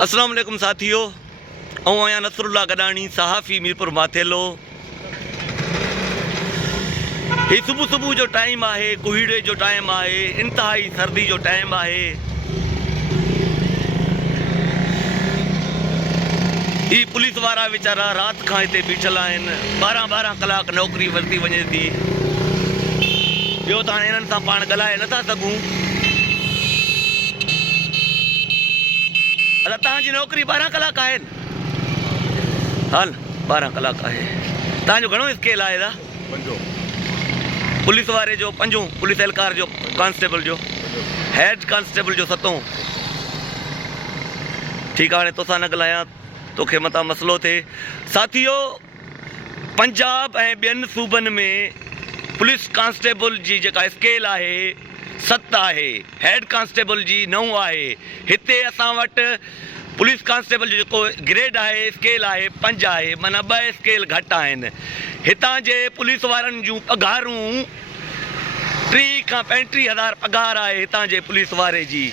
अस्सलाम वालेकुम साथियों, आया नसरुल्ला गडानी सहाफ़ी मीरपुर माथेलो। ये सुबह सुबह जो टाइम है, कुहीड़े जो टाइम है, इंतहाई सर्दी जो टाइम है। ये पुलिस वारा वेचारा रात का इतने बीठल आहिन। 12-12 कलाक नौकरी वरती वने थी। बियो त हाणे इन्हनि सां पाण ॻाल्हाए नथा सघूं। अदा तव्हांजी नौकरी 12 कलाक है? हाल 12 कलाक है। तव्हांजो घणो स्केल आहे दा? पुलिस वारे जो 5, पुलिस एहलकार जो, कांस्टेबल जो, हेड कांस्टेबल जो 7। ठीक है, हाणे तोसां न ॻाल्हायां, तोखे मता मसलो थे। साथियों, पंजाब ऐं ॿियनि सूबनि में पुलिस कांस्टेबल जी जेका स्केल आहे 7 आहे, हेड कांस्टेबल जी 9 आहे। हिते असां वटि पुलिस कांस्टेबल जो जेको ग्रेड आहे, स्केल आहे 5 आहे, माना 2 स्केल घटि आहिनि। हितां जे पुलिस वारनि जूं पघारूं 30 खां 35 हज़ार पघार आहे हितां जे पुलिस वारे जी।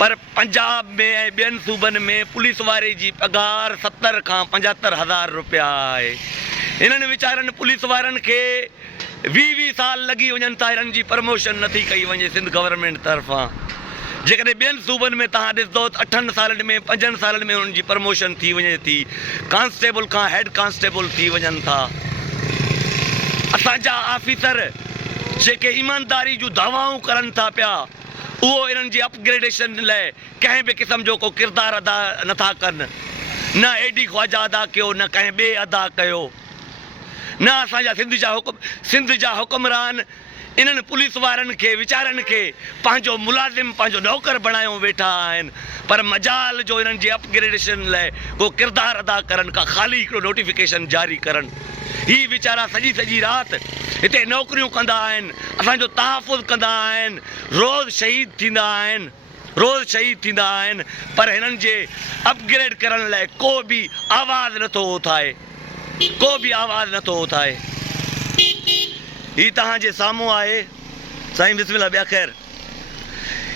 पर पंजाब में ऐं ॿियनि सूबनि में पुलिस वारे जी पघार 70 खां 75 हज़ार रुपया आहे। हिननि वीचारनि पुलिस वारनि खे 20 साल लॻी वञनि था, हिननि जी प्रमोशन नथी कई वञे सिंध गवर्नमेंट तरफ़ां। जेकॾहिं ॿियनि सूबनि में तव्हां ॾिसंदो त 8 सालनि में 5 सालनि में हुननि जी प्रमोशन थी वञे थी, कांस्टेबल खां हेड कांस्टेबल थी वञनि था। असांजा ऑफिसर जेके ईमानदारी जूं दावाऊं करनि था पिया, उहो इन्हनि जी अपग्रेडेशन लाइ कंहिं बि क़िस्म जो को किरदारु अदा नथा कनि। न एडी ख्वाजा अदा कयो, न कंहिं ॿिए अदा कयो। न असांजा सिंध जा हुकुमरान इन्हनि पुलिस वारनि खे वीचारनि खे पंहिंजो मुलाज़िम, पंहिंजो नौकर बणायो वेठा आहिनि। पर मजाल जो इन्हनि जी अपग्रेडेशन लाइ को किरदारु अदा करनि, का ख़ाली हिकिड़ो नोटिफिकेशन जारी करनि। ही वीचारा सॼी राति हिते नौकरियूं कंदा आहिनि, असांजो तहफ़ुज़ कंदा आहिनि, रोज़ शहीद थींदा आहिनि। पर हिननि जे अपग्रेड करण लाइ को बि आवाज़ नथो उथाए, को बि आवाज़ नथो उथाए। ही तव्हांजे साम्हूं आहे साईं, बिस्मिल्लाह, ॿिया ख़ैर।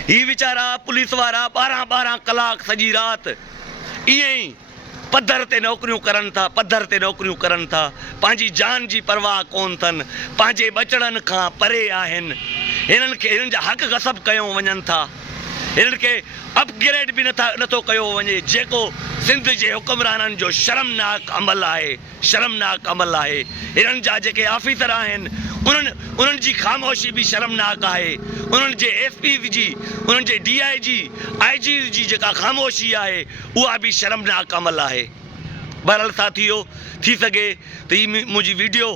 ही वीचारा पुलिस वारा 12-12 कलाक सॼी राति ईअं ई पधर ते नौकरियूं करनि था। पंहिंजी जान जी परवाह कोन अथनि, पंहिंजे बचड़नि खां परे आहिनि। हिननि जा हक़ गसब कयो वञनि था, हिननि खे अपग्रेड बि नथो कयो वञे, जेको सिंध जे हुकुमराननि जो शर्मनाक अमल आहे। हिननि जा जेके ऑफिसर आहिनि, उन्हनि जी ख़ामोशी बि शर्मनाक आहे। उन्हनि जे SP जी, उन्हनि जे DIG, IG जी जेका ख़ामोशी आहे, उहा बि शर्मनाक अमल आहे। बहरहाल साथियों, थी सघे त ही मुंहिंजी वीडियो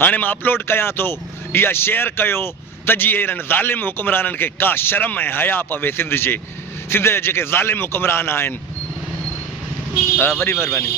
हाणे मां अपलोड कयां थो, इहा शेयर कयो त जीअं हिननि ज़ालिम हुकुमराननि खे का शर्म ऐं हया पवे। सिंध जे जेके ज़ालिम हुकुमरान आहिनि। वॾी महिरबानी।